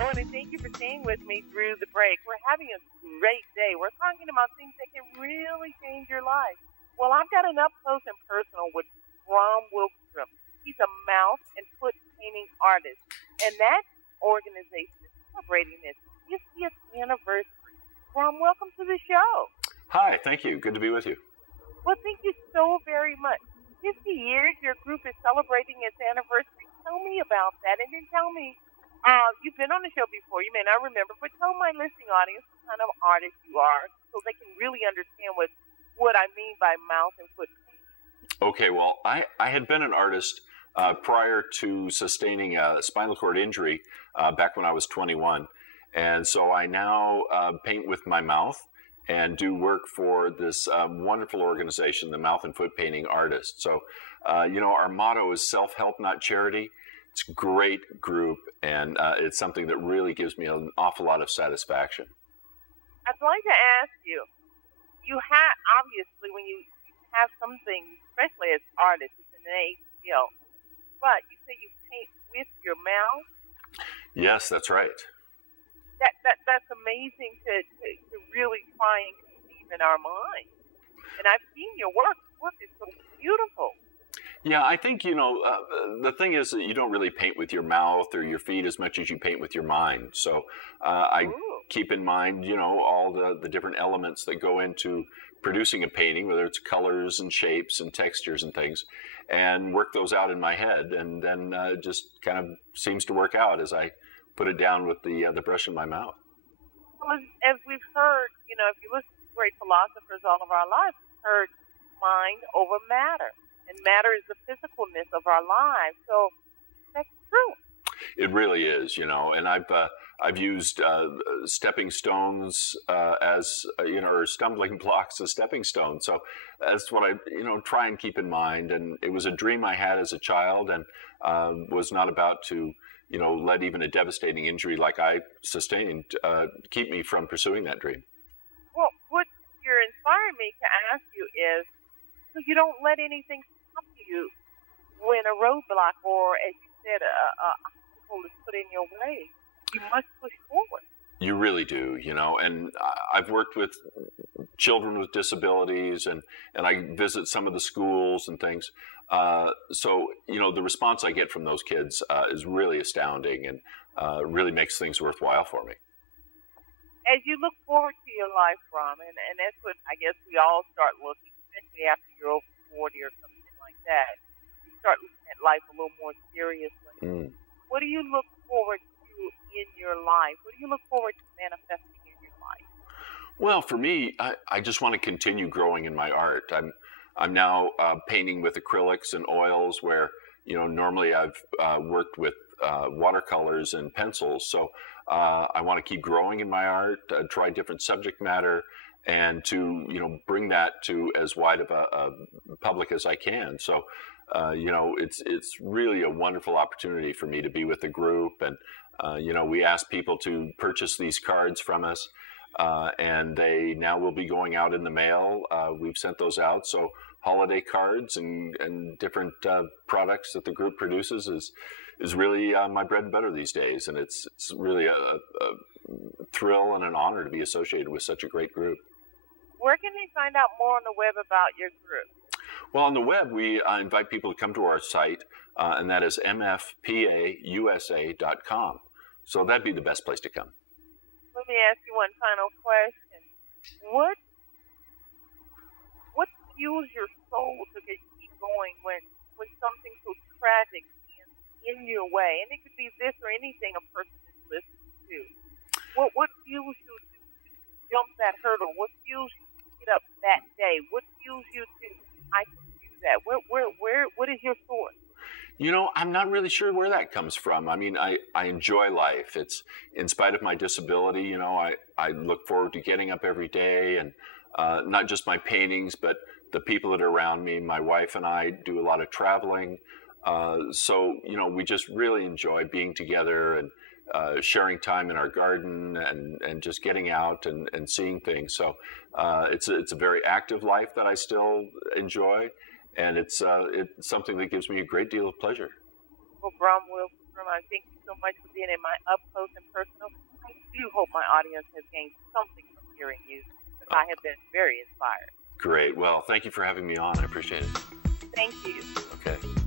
I want to thank you for staying with me through the break. We're having a great day. We're talking about things that can really change your life. Well, I've got an up close and personal with Brom Windstrom. He's a mouth and foot painting artist, and that organization is celebrating its 50th anniversary. Brom, welcome to the show. Hi, thank you. Good to be with you. Well, thank you so very much. 50 years, your group is celebrating its anniversary. Tell me about that, and then tell me, you've been on the show before, you may not remember, but tell my listening audience what kind of artist you are so they can really understand what I mean by mouth and foot painting. Okay, well, I had been an artist prior to sustaining a spinal cord injury back when I was 21. And so I now paint with my mouth and do work for this wonderful organization, the Mouth and Foot Painting Artists. So, our motto is self-help, not charity. It's a great group, and it's something that really gives me an awful lot of satisfaction. I'd like to ask you, obviously, when you have something, especially as artists, it's an innate skill, but you say you paint with your mouth? Yes, that's right. That's amazing to really try and conceive in our minds. And I've seen your work. Your work is so beautiful. Yeah, I think, the thing is that you don't really paint with your mouth or your feet as much as you paint with your mind. So I keep in mind, all the different elements that go into producing a painting, whether it's colors and shapes and textures and things, and work those out in my head. And then just kind of seems to work out as I put it down with the brush in my mouth. Well, as we've heard, if you listen to great philosophers all of our lives, we've heard mind over matter. And matter is the physicalness of our lives. So that's true. It really is, and I've used stepping stones as, or stumbling blocks as stepping stones. So that's what I, try and keep in mind. And it was a dream I had as a child, and was not about to, let even a devastating injury like I sustained keep me from pursuing that dream. Well, what you're inspiring me to ask you is, so you don't let anything stop you when a roadblock or, as you said, a obstacle is put in your way. You must push forward. You really do, and I've worked with children with disabilities, and I visit some of the schools and things. So, the response I get from those kids is really astounding, and really makes things worthwhile for me. As you look forward to your life, Brom, and that's what I guess we all start looking, especially after you're over 40 or something like that, you start looking at life a little more seriously. What do you look forward to in your life? What do you look forward to manifesting in your life? Well, for me, I just want to continue growing in my art. I'm now painting with acrylics and oils where, normally I've worked with watercolors and pencils. So I want to keep growing in my art, try different subject matter, and to, bring that to as wide of a public as I can. So, it's really a wonderful opportunity for me to be with the group. And, we ask people to purchase these cards from us, and they now will be going out in the mail. We've sent those out. So holiday cards and different products that the group produces is really my bread and butter these days. And it's really a thrill and an honor to be associated with such a great group. Where can they find out more on the web about your group? Well, on the web, we invite people to come to our site, and that is mfpausa.com. So that'd be the best place to come. Let me ask you one final question. What fuels your soul to keep going when something so tragic is in your way? And it could be this or anything a person is listening to. What fuels you to jump that hurdle? What fuels you to get up that day? What fuels you to, I can do that? What is your source? I'm not really sure where that comes from. I mean, I enjoy life. It's in spite of my disability, I look forward to getting up every day, and not just my paintings, but the people that are around me. My wife and I do a lot of traveling. So, we just really enjoy being together and sharing time in our garden and just getting out and seeing things. So it's a very active life that I still enjoy. And it's something that gives me a great deal of pleasure. Well, Brom Windstrom, I thank you so much for being in my up close and personal. I do hope my audience has gained something from hearing you, because I have been very inspired. Great. Well, thank you for having me on. I appreciate it. Thank you. Okay.